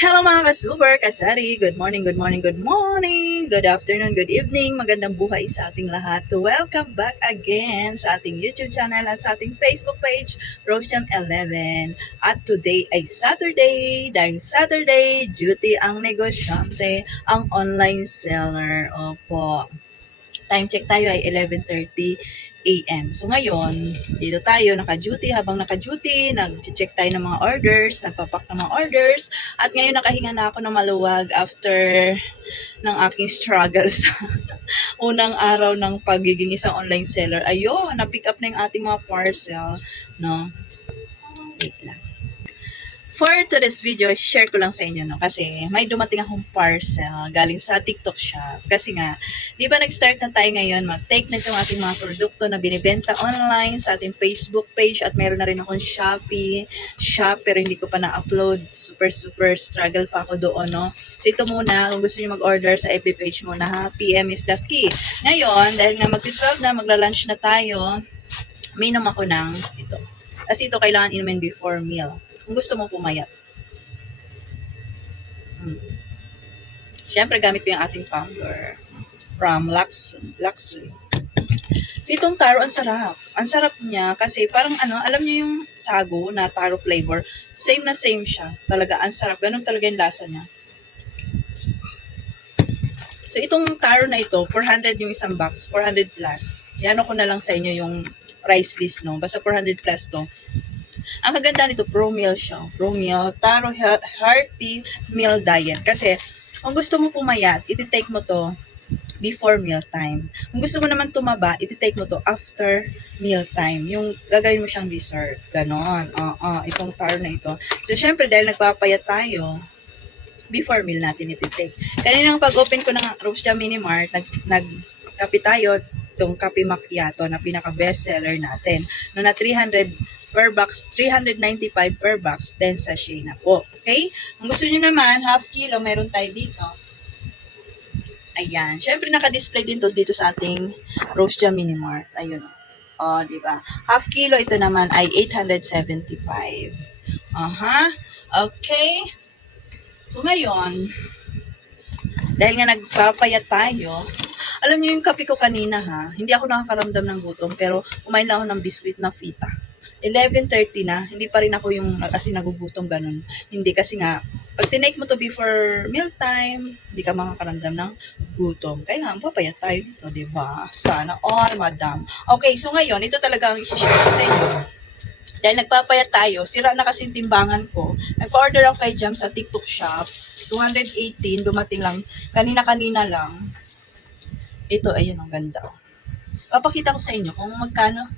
Hello mga ka-super, kasari. Good morning, good morning, good morning. Good afternoon, good evening. Magandang buhay sa ating lahat. Welcome back again sa ating YouTube channel at sa ating Facebook page, Rosjam11. At today ay Saturday. Dahil Saturday, duty ang negosyante, ang online seller. Opo. Time check tayo ay 11:30 a.m. So ngayon, dito tayo naka-duty. Habang naka-duty, nag-check tayo ng mga orders, nagpapak ng mga orders. At ngayon nakahinga na ako ng maluwag after ng aking struggles sa unang araw ng pagiging isang online seller. Ayun, na-pick up na yung ating mga parcel. No? Wait lang. For today's video, share ko lang sa inyo, no? Kasi may dumating akong parcel galing sa TikTok shop. Kasi nga, di ba nag-start na tayo ngayon mag-take na itong ating mga produkto na binibenta online sa ating Facebook page at meron na rin akong Shopee shop pero hindi ko pa na-upload. Super struggle pa ako doon, no? So ito muna, kung gusto niyo mag-order sa FB page muna ha, PM is the key. Ngayon, dahil nga mag-12 na, magla-lunch na tayo, minom ako ng ito. Kasi ito kailangan inumin before meal. Kung gusto mo pumayat. Siyempre, gamit ko yung ating founder from Luxley. So, itong taro, ang sarap. Ang sarap niya kasi parang alam niyo yung sago na taro flavor. Same na same siya. Talaga, ang sarap. Ganun talaga yung lasa niya. So, itong taro na ito, 400 yung isang box, 400 plus. Yan ko na lang sa inyo yung price list, no? Basta 400 plus to. Ang kaganda nito, pro meal siya. Pro meal, taro hearty meal diet. Kasi, kung gusto mo pumayat, iti-take mo to before meal time. Kung gusto mo naman tumaba, iti-take mo to after meal time. Yung gagawin mo siyang dessert. Ganon. Itong taro na ito. So, syempre, dahil nagpapayat tayo, before meal natin iti-take. Kaninang pag-open ko ng Rosjam Mini Mart, nag-kape tayo, itong kape macchiato na pinaka-best seller natin. No, na 300 per box, 395 per box, then sachet na po. Okay? Kung gusto niyo naman, half kilo, meron tayo dito. Ayan. Syempre, naka-display din to dito sa ating Rosjam Mini Mart. Ayun. Di ba? Half kilo, ito naman ay 875. Okay. So, ngayon, dahil nga nagpapayat tayo, alam niyo yung kape ko kanina ha, hindi ako nakakaramdam ng gutom, pero kumain lang ako ng biscuit na fita. 11:30 na, hindi pa rin ako yung kasi nagugutom ganun. Hindi kasi nga, pag tinake mo to before mealtime, hindi ka makakaramdam ng gutom. Kaya nga, papayat tayo dito, di ba? Sana all, madam. Okay, so ngayon, ito talaga ang isi-share ko sa inyo. Dahil nagpapayat tayo, sira na kasi timbangan ko. Nagpa-order ako kay Jam sa TikTok shop. 218, dumating lang. Kanina-kanina lang. Ito, ayun, ang ganda. papakita ko sa inyo kung magkano,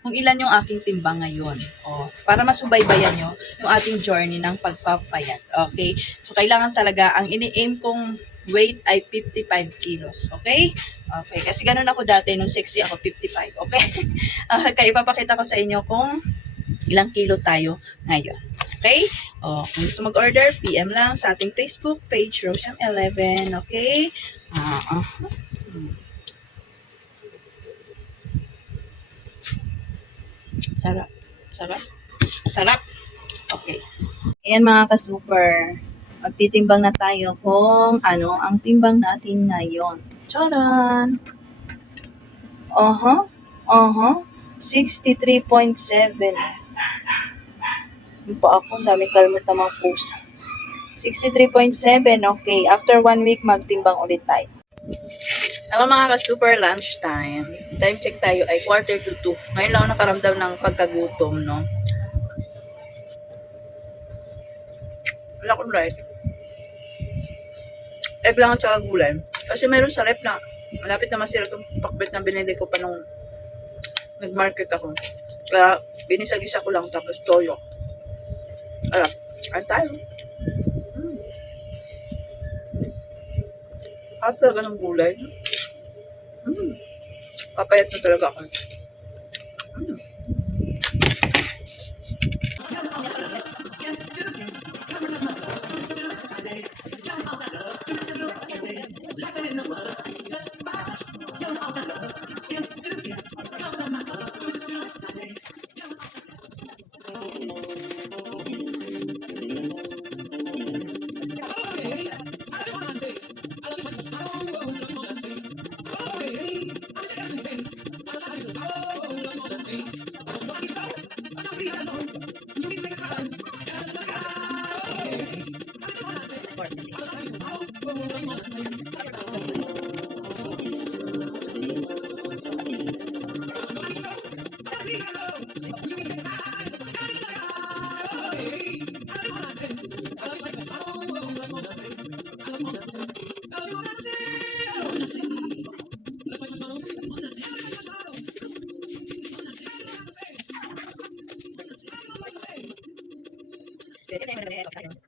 kung ilan yung aking timbang ngayon. O, para masubaybayan nyo yung ating journey ng pagpapayat. Okay? So, kailangan talaga, ang ini-aim kong weight ay 55 kilos. Okay? Okay. Kasi ganun ako dati, nung sexy ako, 55. Okay? Kaya ipapakita ko sa inyo kung ilang kilo tayo ngayon. Okay? O, kung gusto mag-order, PM lang sa ating Facebook page, Rosham11. Okay? Sarap. Sarap. Sarap. Okay. Ayan mga ka-super. Magtitimbang na tayo kung ano ang timbang natin ngayon. Charan! Aha. Aha. 63.7. Yung pa ako, dami kalmot na mga pusa. 63.7. Okay. After 1 week, magtimbang ulit tayo. Hello mga ka-super, lunch time. Time check tayo ay 1:45. Ngayon lang ako nakaramdam ng pagkagutom, no? Wala akong right. Egg lang at saka gulay. Kasi meron sa rep na malapit na masira itong pakbet na binili ko pa nung nag-market ako. Kaya binisagisa ko lang tapos toyo. Ay tayo. Hap talaga ng gulay. Papayat na talaga ako. Pwede tayo na tayo.